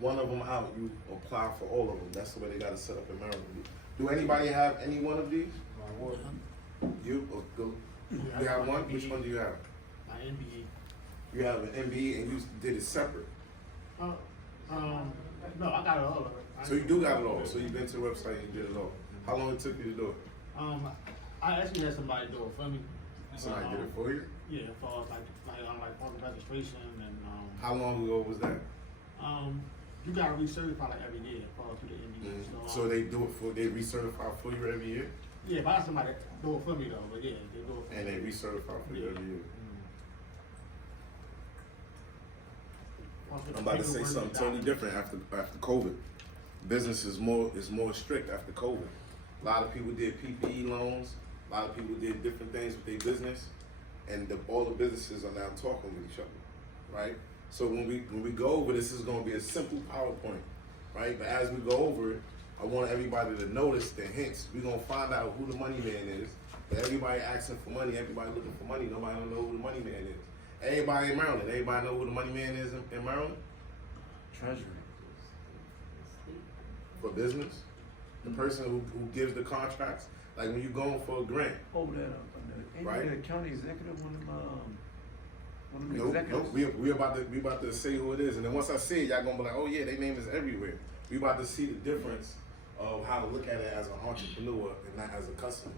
one of them out, you apply for all of them. That's the way they got it set up in Maryland. Do anybody have any one of these? You? Or go. You have one? Which one do you have? My MBA. You have an MBA and you did it separate. No, I got it all. So you do got it all. So you've been to the website and you did it all. How long it took you to do it? I actually had somebody do it for me. Somebody did it for you? Yeah, for like public registration and How long ago was that? you gotta recertify like every year through the MBA. So they do it for, they recertify for you every year? Yeah, but I had somebody do it for me though, but yeah, they do it for And me. they recertify for you every year. I'm about to say something totally different after COVID. Business is more strict after COVID. A lot of people did PPE loans. A lot of people did different things with their business, and all the businesses are now talking with each other, right? So when we go over this, is going to be a simple PowerPoint, right? But as we go over it, I want everybody to notice the hints. We're going to find out who the money man is. But everybody asking for money, everybody looking for money. Nobody don't know who the money man is. Everybody in Maryland, everybody know who the money man is in Maryland? Treasury. For business? The person who gives the contracts? Like when you're going for a grant. Oh, that ain't Right. the county executive, one of them Nope, executives. we about to say who it is, and then once I say it, y'all gonna be like, oh yeah, their name is everywhere. We about to see the difference of how to look at it as an entrepreneur and not as a customer.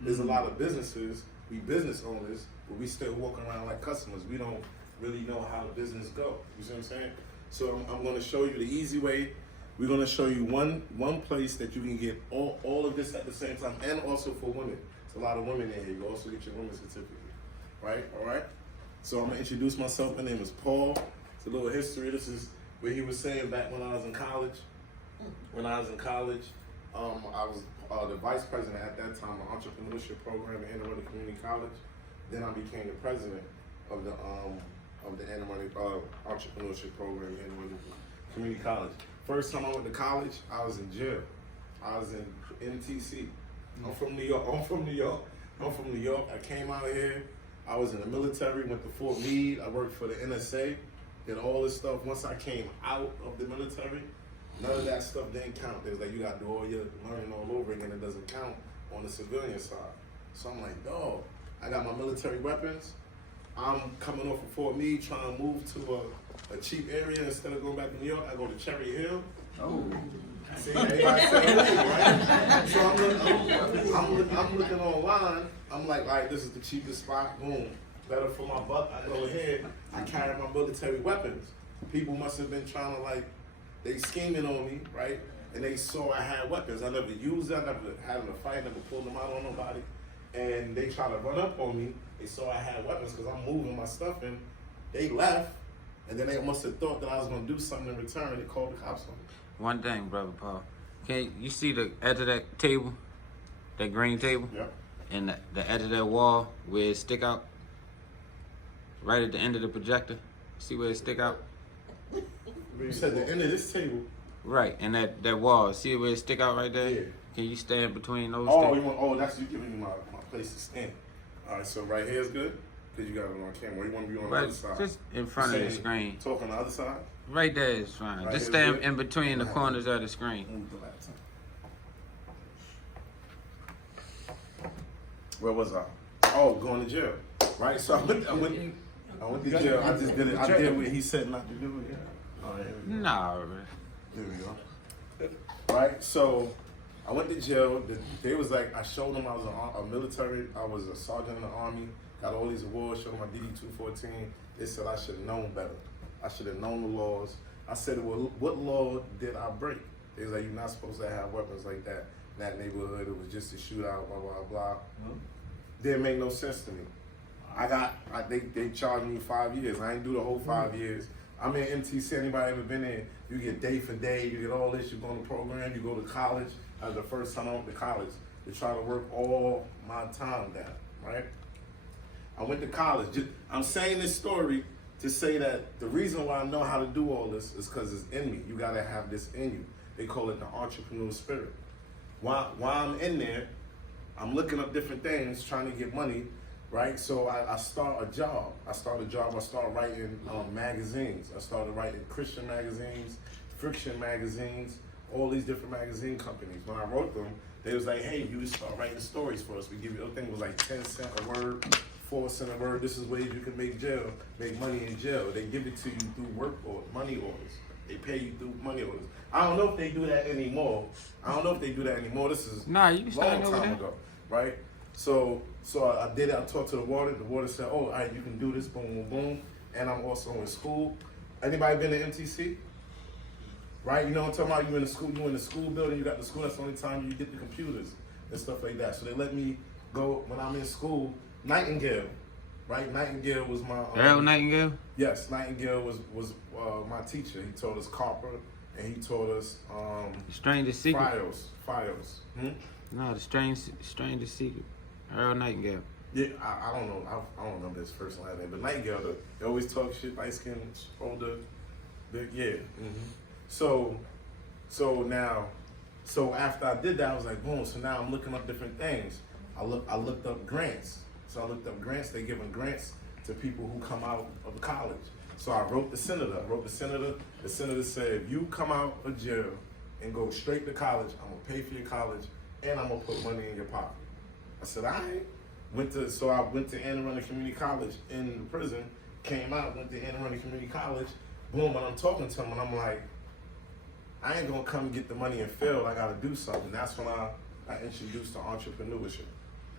There's a lot of businesses, we business owners, but we still walk around like customers. We don't really know how the business go. You see what I'm saying? So I'm gonna show you the easy way. We're gonna show you one place that you can get all of this at the same time, and also for women. There's a lot of women in here. You also get your women's certificate, right? All right. So I'm gonna introduce myself. My name is Paul. It's a little history. This is what he was saying back when I was in college. When I was in college, I was the vice president at that time of entrepreneurship program at Anne Arundel Community College. Then I became the president of the Anne Arundel entrepreneurship program at Anne Arundel Community College. First time I went to college, I was in jail. I was in NTC. I'm from New York. I came out here. I was in the military, went to Fort Meade. I worked for the NSA, did all this stuff. Once I came out of the military, none of that stuff didn't count. They was like, you got to do all your learning all over again. It doesn't count on the civilian side. So I'm like, dog, I got my military weapons. I'm coming off of Fort Meade, trying to move to a cheap area. Instead of going back to New York, I go to Cherry Hill. Oh. See, everybody say, right? So I'm looking online. I'm like, all right, this is the cheapest spot. Boom. Better for my buck. I go ahead. I carry my military weapons. People must have been trying to they scheming on me, right? And they saw I had weapons. I never used them. I never had them to fight. Never pulled them out on nobody. And they tried to run up on me. They saw I had weapons because I'm moving my stuff in. They left. And then they must have thought that I was going to do something in return. They called the cops on me. One thing, Brother Paul. Can you see the edge of that table? That green table? Yep. And the edge of that wall where it stick out? Right at the end of the projector? See where it stick out? You said the end of this table. Right, and that wall. See where it stick out right there? Yeah. Can you stand between those Oh, that's you giving me my place to stand. All right, so right here is good? Because you got it on camera. You want to be on the other side? Just in front of the screen. Talk on the other side? Right there is fine. Right just here is stand good? in between the corners of the screen. Move the laptop. Where was I? Oh, going to jail. Right? So I went to jail. I just did it. I did what he said not to do it. All right. Nah, man. There we go. Right? So I went to jail. They was like, I showed them I was a military. I was a sergeant in the Army. Got all these awards, showed them my DD-214. They said I should have known better. I should have known the laws. I said, well, what law did I break? They was like, you're not supposed to have weapons like that in that neighborhood. It was just a shootout, blah, blah, blah. Didn't make no sense to me. They charged me 5 years. I ain't do the whole 5 years. I'm in MTC. Anybody ever been in? You get day for day. You get all this. You go on the program. You go to college. That was the first time I went to college to try to work all my time down, right? I went to college. I'm saying this story to say that the reason why I know how to do all this is because it's in me. You got to have this in you. They call it the entrepreneur spirit. While I'm in there, I'm looking up different things, trying to get money, right? So I start a job. I start writing magazines. I started writing Christian magazines, Friction magazines, all these different magazine companies. When I wrote them, they was like, hey, you start writing stories for us. We give you, I think it was like 10 cents a word, 4 cents a word. This is ways you can make money in jail. They give it to you through money orders. They pay you through money orders. I don't know if they do that anymore. This is Nah, you can a start long over time there. ago, right? So I did it. I talked to the water. The water said, oh, all right, you can do this, boom, boom, boom. And I'm also in school. Anybody been to MTC? Right? You know what I'm talking about? You in the school building, you got the school, that's the only time you get the computers and stuff like that. So they let me go when I'm in school. Nightingale, right? Nightingale was my Earl Nightingale? Yes, Nightingale was my teacher. He taught us copper and he taught us Strangest Secret? Fios. No, the Strangest Secret. Earl Nightingale. Yeah, I don't know. I don't remember his first and last name, but Nightingale, they always talk shit, light skin, older. Yeah. So after I did that, I was like, boom. So now I'm looking up different things. I looked up grants. So I looked up grants. They giving grants to people who come out of college. So I wrote the senator. The senator said, if you come out of jail and go straight to college, I'm gonna pay for your college and I'm gonna put money in your pocket. I said, all right. So I went to Anne Arundel Community College in the prison, came out, went to Anne Arundel Community College. Boom, when I'm talking to him and I'm like, I ain't gonna come get the money and fail. I gotta do something. That's when I introduced to entrepreneurship.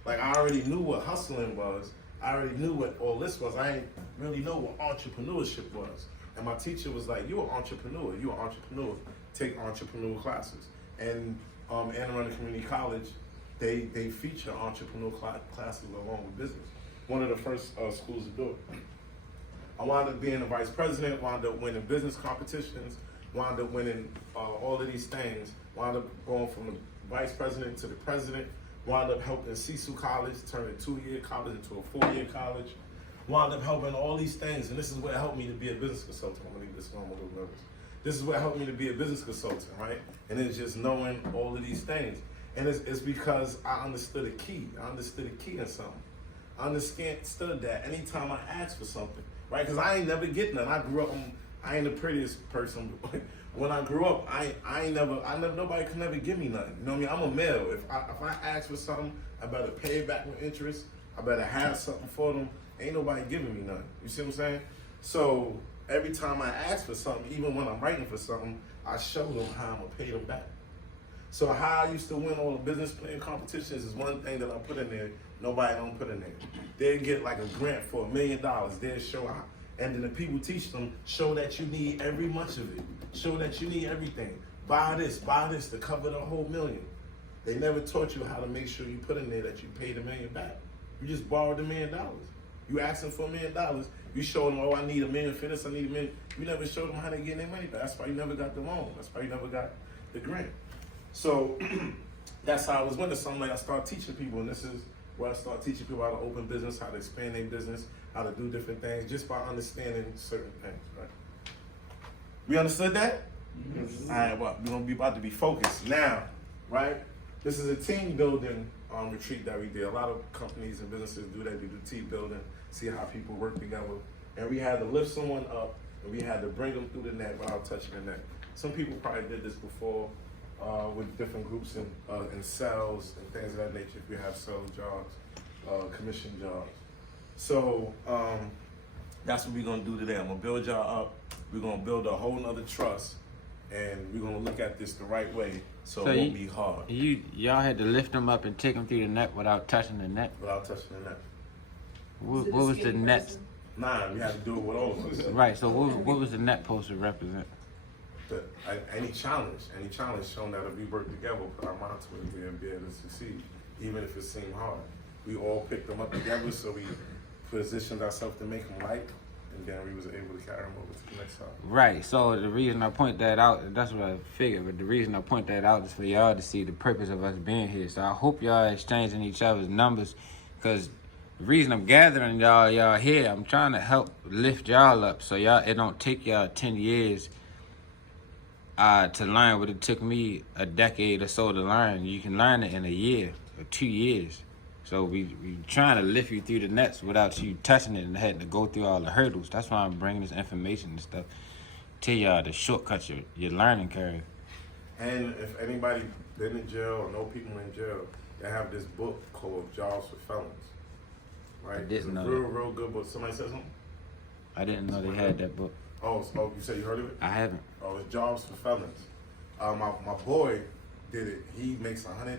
Like I already knew what hustling was. I already knew what all this was. I ain't really know what entrepreneurship was. And my teacher was like, "You an entrepreneur. You an entrepreneur. Take entrepreneur classes." And Anne Arundel Community College, they feature entrepreneur classes along with business. One of the first schools to do it. I wound up being a vice president. Wound up winning business competitions. Wound up winning all of these things. Wound up going from the vice president to the president. Wound up helping CSU College turn a 2-year college into a 4-year college. Wound up helping all these things, and this is what helped me to be a business consultant. I'm gonna leave this one a little nervous. This is what helped me to be a business consultant, right? And it's just knowing all of these things. And it's because I understood a key. I understood a key in something. I understood that anytime I asked for something, right? Because I ain't never get none. I grew up, I ain't the prettiest person. When I grew up, nobody could never give me nothing. You know what I mean? I'm a male. If I ask for something, I better pay it back with interest. I better have something for them. Ain't nobody giving me nothing. You see what I'm saying? So every time I ask for something, even when I'm writing for something, I show them how I'm gonna pay them back. So how I used to win all the business plan competitions is one thing that I put in there. Nobody don't put in there. They get like a grant for $1 million. They'll show how. And then the people teach them, show that you need every much of it. Show that you need everything. Buy this to cover the whole $1 million. They never taught you how to make sure you put in there that you paid $1 million back. You just borrowed $1 million. You asking for $1 million. You show them, oh, I need $1 million for this, I need $1 million. You never showed them how they get their money back. That's why you never got the loan. That's why you never got the grant. So that's how I was winning. Something like I started teaching people, and this is where I start teaching people how to open business, how to expand their business, how to do different things, just by understanding certain things, right? We understood that? Yes. All right, well, we're gonna be about to be focused now, right? This is a team building retreat that we did. A lot of companies and businesses do that. They do team building, see how people work together. And we had to lift someone up, and we had to bring them through the net without touching the net. Some people probably did this before with different groups in sales and things of that nature. If you have sales jobs, commission jobs. So that's what we're gonna do today. I'm gonna build y'all up. We're gonna build a whole nother trust, and we're gonna look at this the right way, so it won't be hard. Y'all had to lift them up and take them through the net without touching the net. Without touching the net. What was the net? Nah, we had to do it with all of us. Right. So what was the net supposed to represent? Any challenge showing that if we work together, put our minds to it, we'll be able to succeed, even if it seemed hard. We all picked them up together, so we positioned ourselves to make them right, and then we was able to carry them over to the next side. Right. So the reason I point that out, that's what I figured, but the reason I point that out is for y'all to see the purpose of us being here. So I hope y'all exchanging each other's numbers, because the reason I'm gathering y'all here, I'm trying to help lift y'all up, so it don't take y'all 10 years to learn what it took me a decade or so to learn. You can learn it in a year or 2 years. So we trying to lift you through the nets without you touching it and having to go through all the hurdles. That's why I'm bringing this information and stuff tell y'all to shortcut your learning curve. And if anybody been in jail or know people in jail, they have this book called Jobs for Felons. Right? I didn't know it's a real good book. Somebody said something? I didn't know they had that book. Oh, you said you heard of it? I haven't. Oh, it's Jobs for Felons. My boy did it. He makes $120,000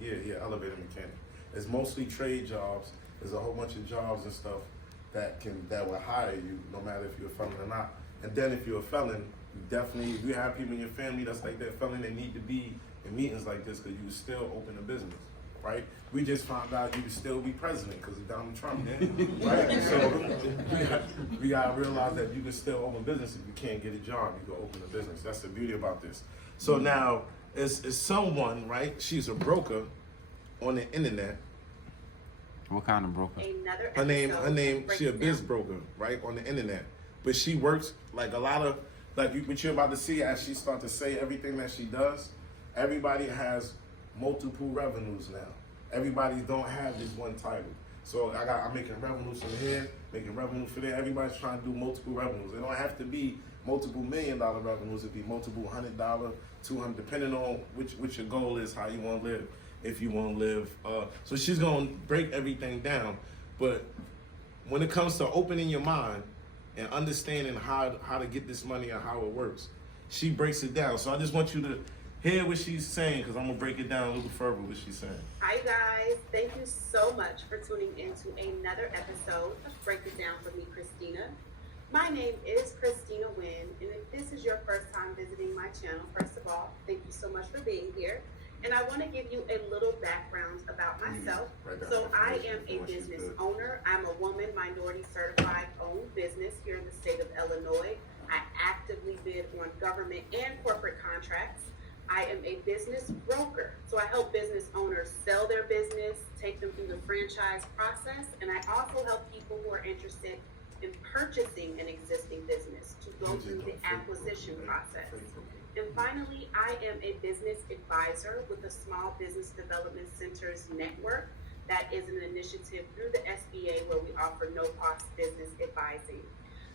a year. He an elevator mechanic. It's mostly trade jobs. There's a whole bunch of jobs and stuff that will hire you, no matter if you're a felon or not. And then if you're a felon, you definitely, if you have people in your family that's like that felon, they need to be in meetings like this because you still open a business, right? We just found out you can still be president because of Donald Trump, man. Right? So we gotta realize that you can still open a business if you can't get a job. You can open a business. That's the beauty about this. So now, it's someone, right? She's a broker on the internet. What kind of broker? Her name, she a biz broker, right, on the internet. But she works like a lot of, what you're about to see as she start to say everything that she does, everybody has multiple revenues now. Everybody don't have this one title. So I'm making revenues from here, making revenue for there. Everybody's trying to do multiple revenues. It don't have to be multiple $1 million revenues. It'd be multiple $100, $200, depending on which your goal is, how you want to live. If you want to live, so she's gonna break everything down. But when it comes to opening your mind and understanding how to get this money and how it works, she breaks it down. So I just want you to hear what she's saying, because I'm gonna break it down a little further what she's saying. Hi guys, thank you so much for tuning into another episode of Break It Down for me, Christina. My name is Christina Wynn, and if this is your first time visiting my channel, first of all, thank you so much for being here. And I want to give you a little background about myself. So I am a business owner. I'm a woman minority certified owned business here in the state of Illinois. I actively bid on government and corporate contracts. I am a business broker. So I help business owners sell their business, take them through the franchise process, and I also help people who are interested in purchasing an existing business to go through the acquisition process. And finally, I am a business advisor with the Small Business Development Centers Network. That is an initiative through the SBA where we offer no-cost business advising.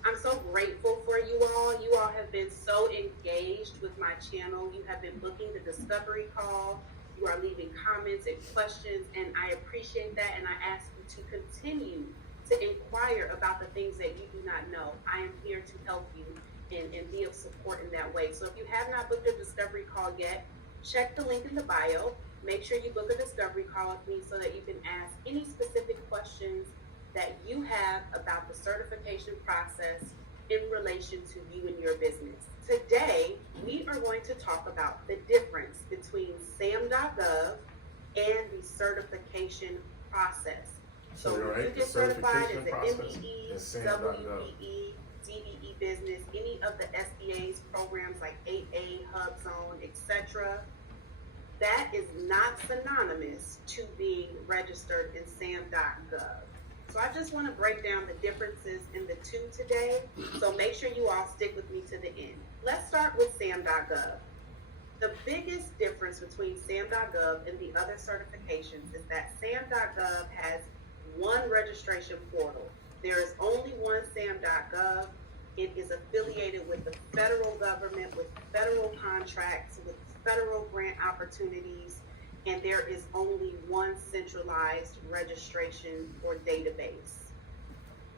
I'm so grateful for you all. You all have been so engaged with my channel. You have been booking the discovery call. You are leaving comments and questions, and I appreciate that, and I ask you to continue to inquire about the things that you do not know. I am here to help you and be of support in that way. So if you have not booked a discovery call yet, check the link in the bio. Make sure you book a discovery call with me so that you can ask any specific questions that you have about the certification process in relation to you and your business. Today, we are going to talk about the difference between SAM.gov and the certification process. So you get certified as an MBE, WBE, DBE business, any of the SBA's programs like 8A, HubZone, etc. That is not synonymous to being registered in SAM.gov. So I just want to break down the differences in the two today. So make sure you all stick with me to the end. Let's start with SAM.gov. The biggest difference between SAM.gov and the other certifications is that SAM.gov has one registration portal. There is only one SAM.gov. It is affiliated with the federal government, with federal contracts, with federal grant opportunities, and there is only one centralized registration or database.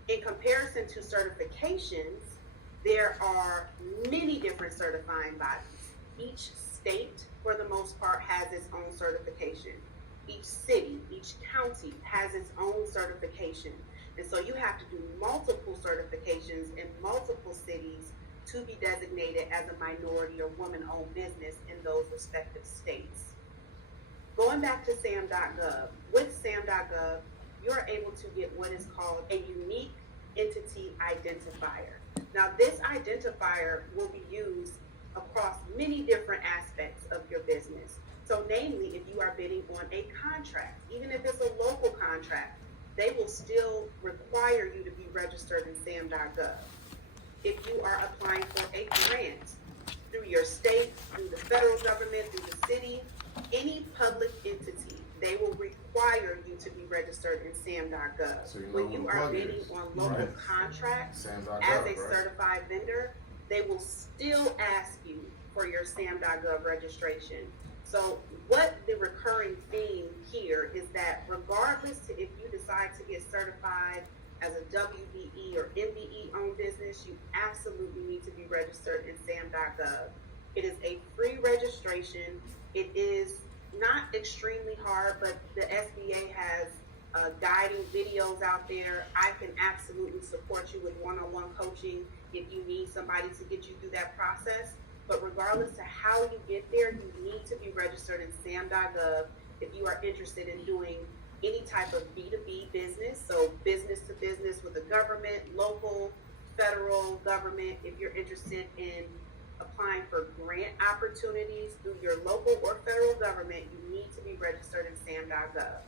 In comparison to certifications, there are many different certifying bodies. Each state, for the most part, has its own certification. Each city, each county has its own certification. And so you have to do multiple certifications in multiple cities to be designated as a minority or woman-owned business in those respective states. Going back to SAM.gov, with SAM.gov, you're able to get what is called a unique entity identifier. Now, this identifier will be used across many different aspects of your business. So namely, if you are bidding on a contract, even if it's a local contract, they will still require you to be registered in SAM.gov. If you are applying for a grant through your state, through the federal government, through the city, any public entity, they will require you to be registered in SAM.gov. So when you are bidding on local contracts as a certified vendor, they will still ask you for your SAM.gov registration. So what the recurring theme here is that regardless to if you decide to get certified as a WBE or MBE owned business, you absolutely need to be registered in SAM.gov. It is a free registration. It is not extremely hard, but the SBA has guiding videos out there. I can absolutely support you with one-on-one coaching if you need somebody to get you through that process. But regardless to how you get there, you need to be registered in SAM.gov if you are interested in doing any type of B2B business, so business to business with the government, local, federal government. If you're interested in applying for grant opportunities through your local or federal government, you need to be registered in SAM.gov.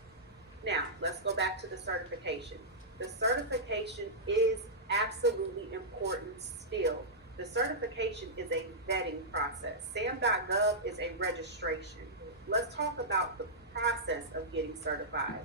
Now, let's go back to the certification. The certification is absolutely important still. The certification is a vetting process. SAM.gov is a registration. Let's talk about the process of getting certified.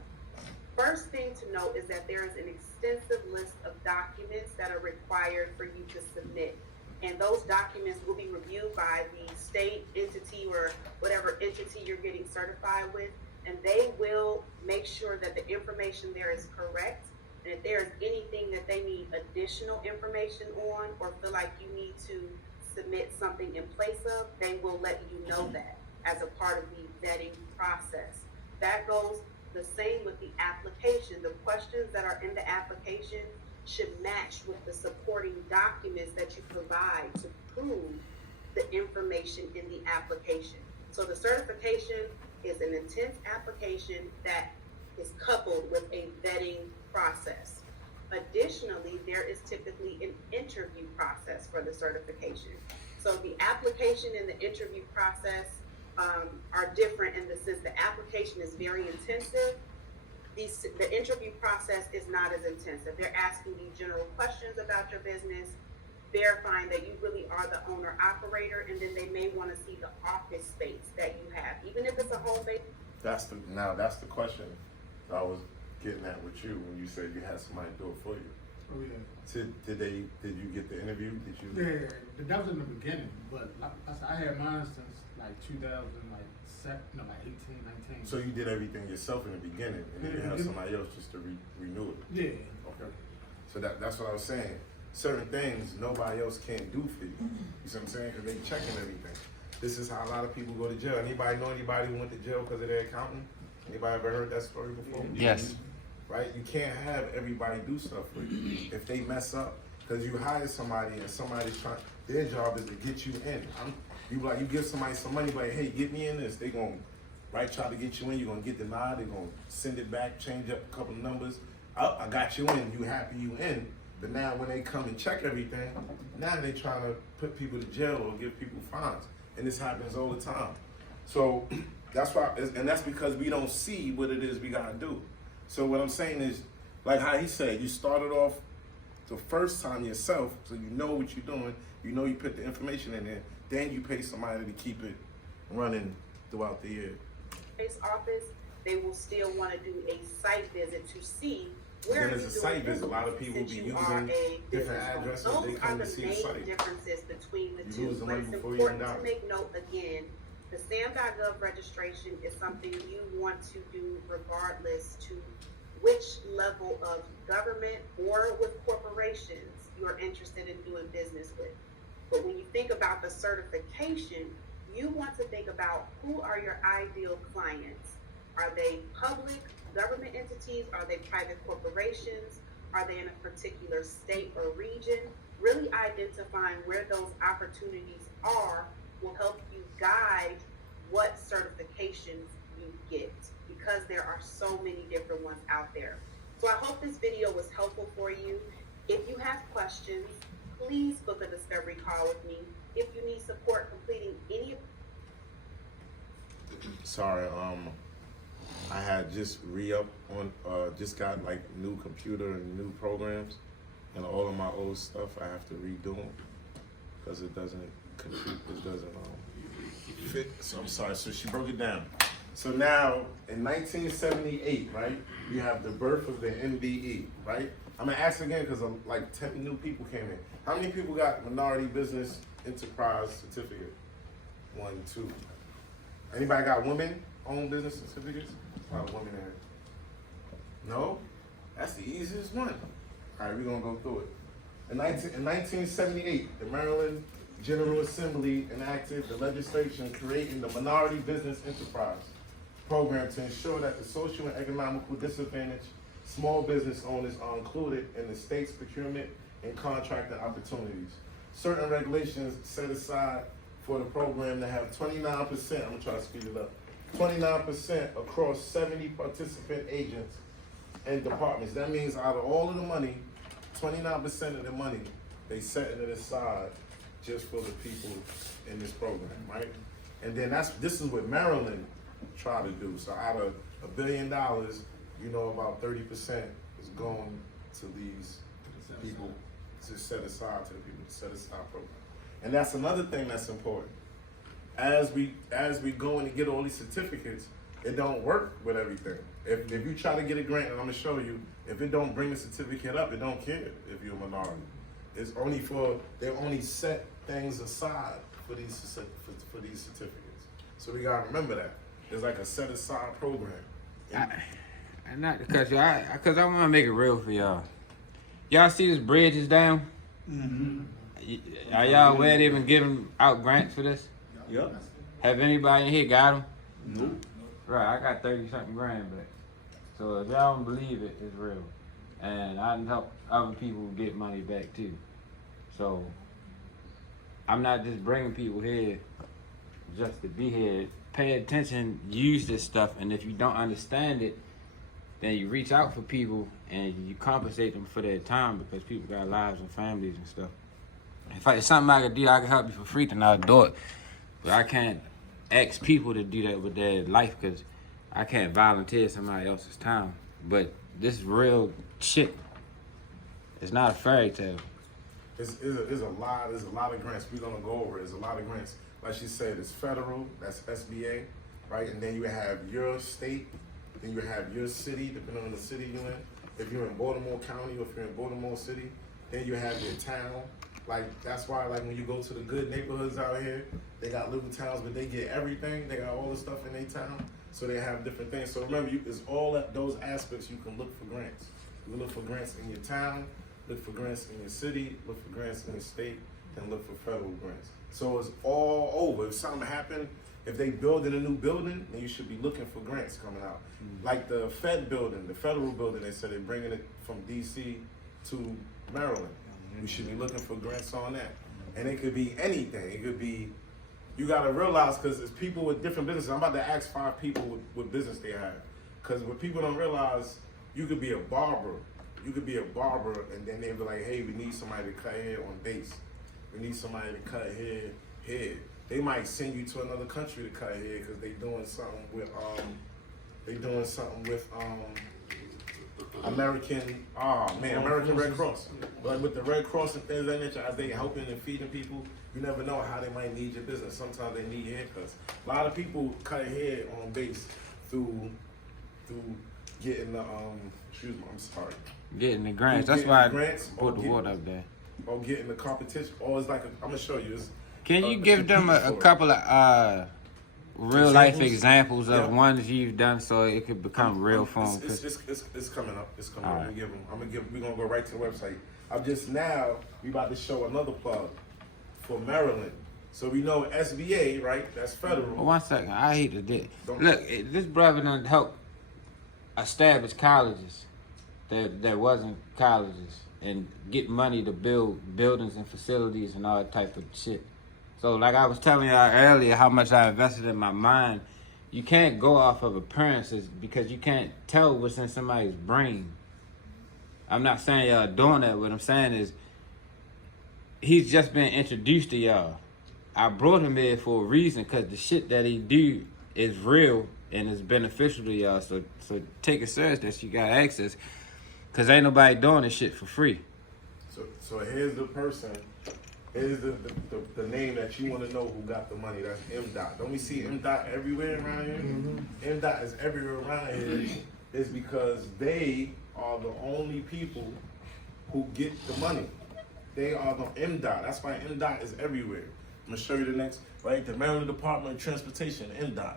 First thing to note is that there is an extensive list of documents that are required for you to submit. And those documents will be reviewed by the state entity or whatever entity you're getting certified with, and they will make sure that the information there is correct. And if there's anything that they need additional information on or feel like you need to submit something in place of, they will let you know that as a part of the vetting process. That goes the same with the application. The questions that are in the application should match with the supporting documents that you provide to prove the information in the application. So the certification is an intense application that is coupled with a vetting process. Additionally, there is typically an interview process for the certification. So the application and the interview process are different in the sense the application is very intensive. The interview process is not as intensive. They're asking you general questions about your business, verifying that you really are the owner operator, and then they may want to see the office space that you have, even if it's a home base. That's the question I was getting at with you when you said you had somebody do it for you. Oh yeah. Did you get the interview? Did you? Yeah, that was in the beginning, but like I said, I had mine since like 18, 19. So you did everything yourself in the beginning, and then you have somebody else just to renew it. Yeah. Okay. So that's what I was saying. Certain things nobody else can do for you. You see what I'm saying? Because they checking everything. This is how a lot of people go to jail. Anybody know anybody who went to jail because of their accountant? Anybody ever heard that story before? Yes. Right? You can't have everybody do stuff for you. If they mess up, because you hire somebody and somebody's trying, their job is to get you in. You give somebody some money, like, hey, get me in this. They gonna try to get you in. You're gonna get denied. They're gonna send it back, change up a couple of numbers. Oh, I got you in. You happy you in? But now when they come and check everything, now they trying to put people to jail or give people fines, and this happens all the time. So that's why, and that's because we don't see what it is we gotta do. So what I'm saying is, like how he said, you started off the first time yourself, so you know what you're doing. You know you put the information in there. Then you pay somebody to keep it running throughout the year. Office, they will still want to do a site visit to see where Then there's a site visit. A lot of people be using different addresses. Those they come are to the see the main site. differences between the You two. lose the But money it's before you important end to out. make note again, the SAM.gov registration is something you want to do regardless to which level of government or with corporations you're interested in doing business with. But when you think about the certification, you want to think about who are your ideal clients. Are they public government entities? Are they private corporations? Are they in a particular state or region? Really identifying where those opportunities are will help you guide what certifications you get, because there are so many different ones out there. So I hope this video was helpful for you. If you have questions, please book a discovery call with me. If you need support completing any of Sorry, I had just just got like new computer and new programs, and all of my old stuff I have to redo them because it doesn't fit. So I'm sorry. So she broke it down. So now in 1978, right, you have the birth of the MBE, right? I'm gonna ask again because like 10 new people came in. How many people got minority business enterprise certificate? 1, 2. Anybody got women-owned business certificates? A lot of women in here. No? That's the easiest one. All right, we're gonna go through it. In 1978, the Maryland General Assembly enacted the legislation creating the Minority Business Enterprise program to ensure that the social and economical disadvantaged small business owners are included in the state's procurement and contracting opportunities. Certain regulations set aside for the program to have 29%, I'm gonna try to speed it up, 29% across 70 participant agents and departments. That means out of all of the money, 29% of the money, they setting it aside just for the people in this program, right? And then this is what Maryland tried to do. So out of $1 billion, you know, about 30% is going to these people to set aside, to the people to set aside program. And that's another thing that's important. As we go in and get all these certificates, it don't work with everything. If you try to get a grant, and I'm gonna show you, if it don't bring the certificate up, it don't care if you're a minority. It's only they only set things aside for these certificates. So we gotta remember that. It's like a set aside program. And not because I want to make it real for y'all. Y'all see this bridge is down? Mm-hmm. Are y'all aware they been giving out grants for this? Yep. Have anybody in here got them? Nope. Right, I got 30-something grand back. So if y'all don't believe it, it's real. And I can help other people get money back too. So I'm not just bringing people here just to be here. Pay attention, use this stuff, and if you don't understand it, then you reach out for people and you compensate them for their time because people got lives and families and stuff. If it's something I could do, I can help you for free, then I'll do it. But I can't ask people to do that with their life because I can't volunteer somebody else's time. But this is real shit. It's not a fairy tale. There's a lot of grants. We're gonna go over it. There's a lot of grants. Like she said, it's federal, that's SBA, right? And then you have your state, then you have your city, depending on the city you're in. If you're in Baltimore County or if you're in Baltimore City, then you have your town. Like, that's why, like, when you go to the good neighborhoods out here, they got little towns, but they get everything. They got all the stuff in their town, so they have different things. So remember, it's all of those aspects you can look for grants. You can look for grants in your town, look for grants in your city, look for grants in your state, and look for federal grants. So it's all over. If something happened, if they building a new building, then you should be looking for grants coming out. Like the Fed building, the federal building, they said they're bringing it from DC to Maryland. We should be looking for grants on that. And it could be anything. It could be, you gotta realize, because it's people with different businesses. I'm about to ask 5 people what business they have. Because what people don't realize, you could be a barber. You could be a barber, and then they'd be like, hey, we need somebody to cut hair on base. We need somebody to cut hair here. They might send you to another country to cut hair because they doing something with American Red Cross. But with the Red Cross and things like that nature, as they helping and feeding people, you never know how they might need your business. Sometimes they need haircuts. A lot of people cut hair on base through getting the Getting the grants. That's Getting why the grants I put the water up there. or getting the competition. Or it's like I'm gonna show you. Can you give them a couple of real life examples of ones you've done so it could become real for them? It's coming up. It's coming All up. right. We're gonna go right to the website. We about to show another plug for Maryland. So we know SBA, right? That's federal. Well, 1 second. I hate to do Don't- Look, this brother done helped establish colleges that wasn't colleges and get money to build buildings and facilities and all that type of shit. So like I was telling y'all earlier how much I invested in my mind, you can't go off of appearances because you can't tell what's in somebody's brain. I'm not saying y'all doing that. What I'm saying is he's just been introduced to y'all. I brought him here for a reason because the shit that he do is real and is beneficial to y'all. So take it serious that you got access because ain't nobody doing this shit for free. So here's the person. Here's the name that you want to know who got the money. That's MDOT. Don't we see MDOT everywhere around here? Mm-hmm. MDOT is everywhere around here. Is because they are the only people who get the money. They are the MDOT. That's why MDOT is everywhere. I'm gonna show you the next, right? The Maryland Department of Transportation, MDOT.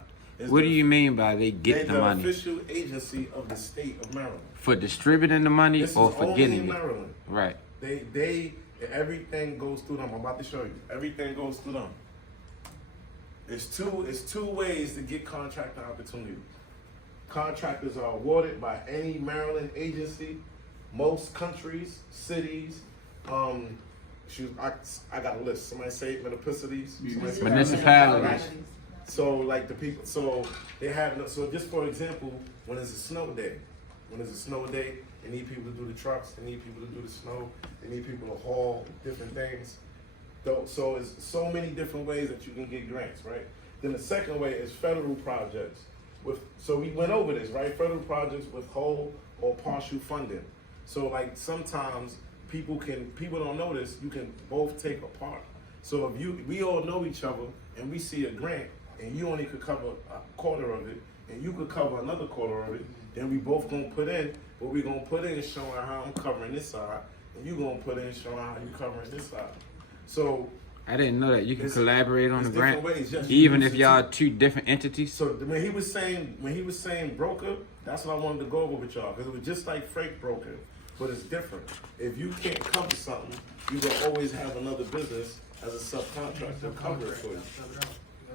What do you mean by they get the money? The official agency of the state of Maryland. For distributing the money This or is for only getting in it? Maryland. Right. Everything goes through them. I'm about to show you. Everything goes through them. It's two ways to get contractor opportunities. Contractors are awarded by any Maryland agency, most countries, cities. I got a list. Somebody say municipalities. Municipalities. So like the people, so they have so just for example, when it's a snow day, they need people to do the trucks, they need people to do the snow, they need people to haul different things. So it's so many different ways that you can get grants, right? Then the second way is federal projects. So we went over this, right? Federal projects with whole or partial funding. So like sometimes people don't know this, you can both take a part. So if we all know each other and we see a grant and you only could cover a quarter of it and you could cover another quarter of it, then we both gonna put in, but we gonna put in showing how I'm covering this side and you gonna put in showing how you covering this side. So I didn't know that you can collaborate on the grant, ways, yes, even if y'all two different entities. So when he was saying broker, that's what I wanted to go over with y'all, because it was just like freight broker, but it's different. If you can't cover something, you will always have another business as a subcontractor cover it for you.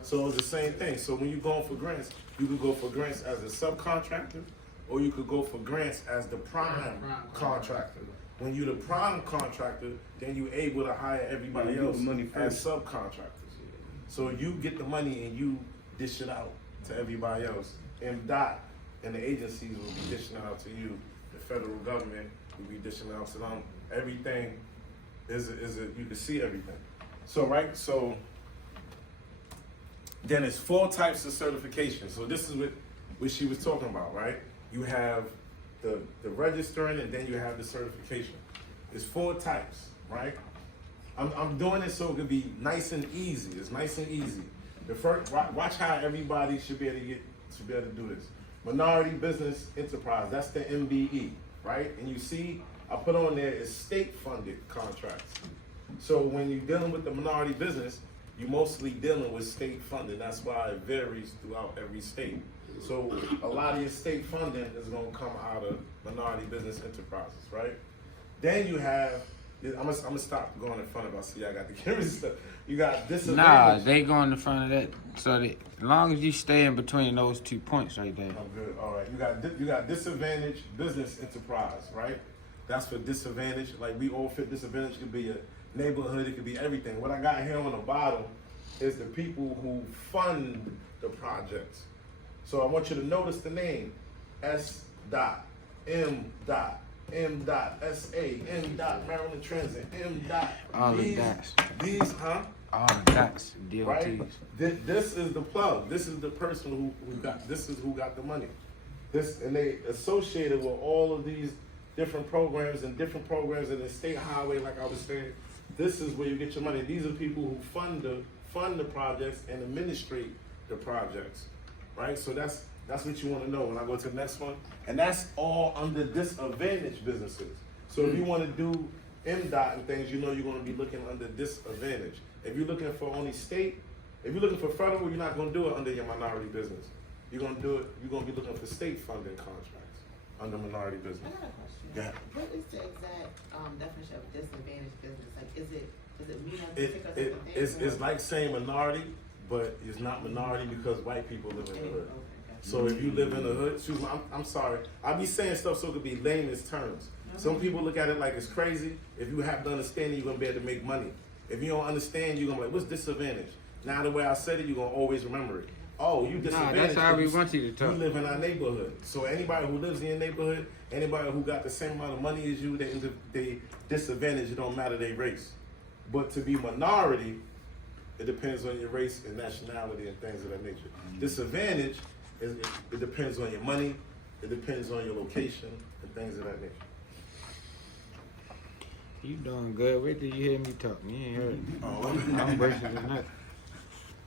So it's the same thing. So when you're going for grants, you could go for grants as a subcontractor, or you could go for grants as the prime contractor. When you're the prime contractor, then you're able to hire everybody else as subcontractors. So you get the money and you dish it out to everybody else. MDOT and the agencies will be dishing it out to you. The federal government will be dishing it out to them. Everything you can see everything. So then it's 4 types of certification. So this is what she was talking about, right? You have the registering, and then you have the certification. It's 4 types, right? I'm doing it so it could be nice and easy. It's nice and easy. The first, watch how everybody should be able to do this. Minority Business Enterprise, that's the MBE, right? And you see, I put on there is state-funded contracts. So when you're dealing with the minority business, you're mostly dealing with state funding. That's why it varies throughout every state. So a lot of your state funding is gonna come out of minority business enterprises, right? Then you have, I'm gonna stop going in front of us. See, I got the camera stuff. You got disadvantage. Nah, they go in the front of that. So as long as you stay in between those 2 points right there. Oh, good. All right. You got disadvantage business enterprise, right? That's for disadvantage. Like we all fit disadvantage. It could be a neighborhood. It could be everything. What I got here on the bottom is the people who fund the projects. So I want you to notice the name: S. M. M. SA, M. Maryland Transit, M. All the dots. These, huh? All the dots. DOTs. Right? This is the plug. This is the person who got. This is who got the money. And they associated with all of these different programs and the state highway. Like I was saying, this is where you get your money. These are people who fund the projects and administrate the projects, right? So that's what you want to know when I go to the next one. And that's all under disadvantaged businesses. So if you want to do MDOT and things, you know you're going to be looking under disadvantage. If you're looking for only state, if you're looking for federal, you're not going to do it under your minority business. You're going to do it, you're going to be looking for state funding contracts under minority business. I got a question. Yeah. What is the exact definition of disadvantaged business? Like, does it mean a particular thing? It's like saying minority, but it's not minority because white people live in the hood. So if you live in the hood, I'm sorry, I be saying stuff so it could be layman's terms. Some people look at it like it's crazy. If you have to understand it, you're gonna be able to make money. If you don't understand, you're gonna be like, what's disadvantage? Now the way I said it, you're gonna always remember it. Oh, you disadvantaged. Nah, that's how we want you to talk. You live in our neighborhood. So anybody who lives in your neighborhood, anybody who got the same amount of money as you, they disadvantaged. It don't matter their race. But to be minority, it depends on your race and nationality and things of that nature. Disadvantage, it depends on your money, it depends on your location and things of that nature. You doing good. Wait till you hear me talk. You ain't heard me. Oh. I'm worse than that.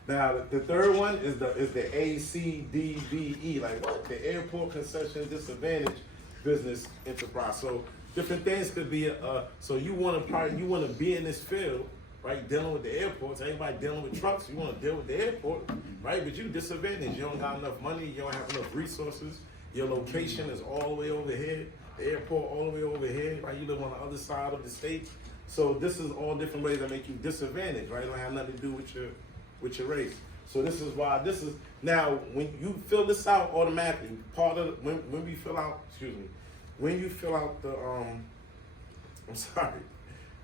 Now the third one is the ACDBE, like what? The Airport Concession Disadvantage Business Enterprise. So Different things could be. So you want to be in this field, right? Dealing with the airports. Everybody dealing with trucks. You want to deal with the airport, right? But you disadvantaged. You don't got enough money. You don't have enough resources. Your location is all the way over here. The airport all the way over here, right? You live on the other side of the state. So this is all different ways that make you disadvantaged, right? It don't have nothing to do with your race. So this is why this is now when you fill this out automatically. Part of when we fill out, when you fill out the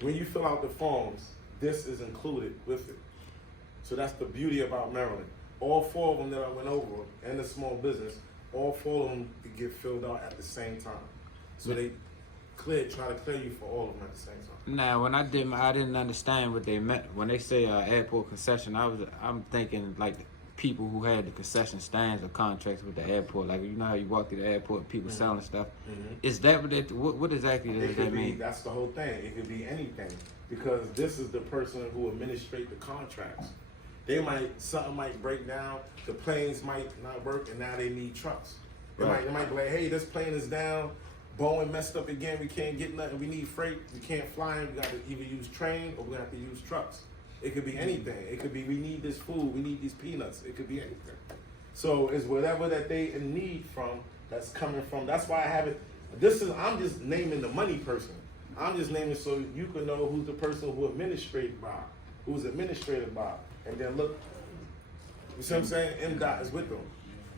when you fill out the forms, this is included with it. So that's the beauty about Maryland. All 4 of them that I went over and the small business, all 4 of them get filled out at the same time. So they try to clear you for all of them at the same time. Now, when I didn't understand what they meant when they say airport concession. I'm thinking like the people who had the concession stands or contracts with the airport. Like you know how you walk through the airport, people selling stuff. Is that what exactly does that mean? That's the whole thing. It could be anything because this is the person who administrates the contracts. Something might break down, the planes might not work, and now they need trucks. They might be like, hey, this plane is down. Boeing messed up again. We can't get nothing. We need freight. We can't fly in. We got to either use train or we have to use trucks. It could be anything. It could be we need this food. We need these peanuts. It could be anything. So it's whatever that they in need from that's coming from. That's why I have it. I'm just naming the money person. I'm just naming so you can know who's the person who's administrated by, and then look. You see what I'm saying? MDOT is with them.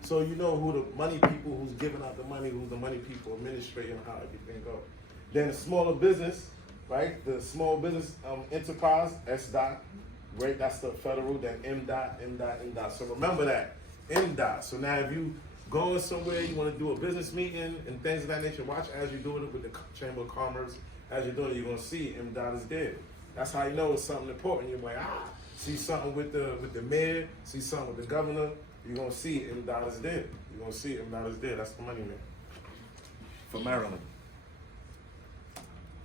So you know who the money people who's giving out the money, who the money people administrating how everything goes. Then the smaller business, right? The small business enterprise, SDOT, right? That's the federal. Then MDOT. So remember that MDOT. So now if you going somewhere, you want to do a business meeting and things of that nature, watch as you're doing it with the Chamber of Commerce. As you're doing it, you're gonna see MDOT is there. That's how you know it's something important. You're like, see something with the mayor, see something with the governor. You're gonna see MDOT is there. You're gonna see MDOT is there. That's the money man for Maryland.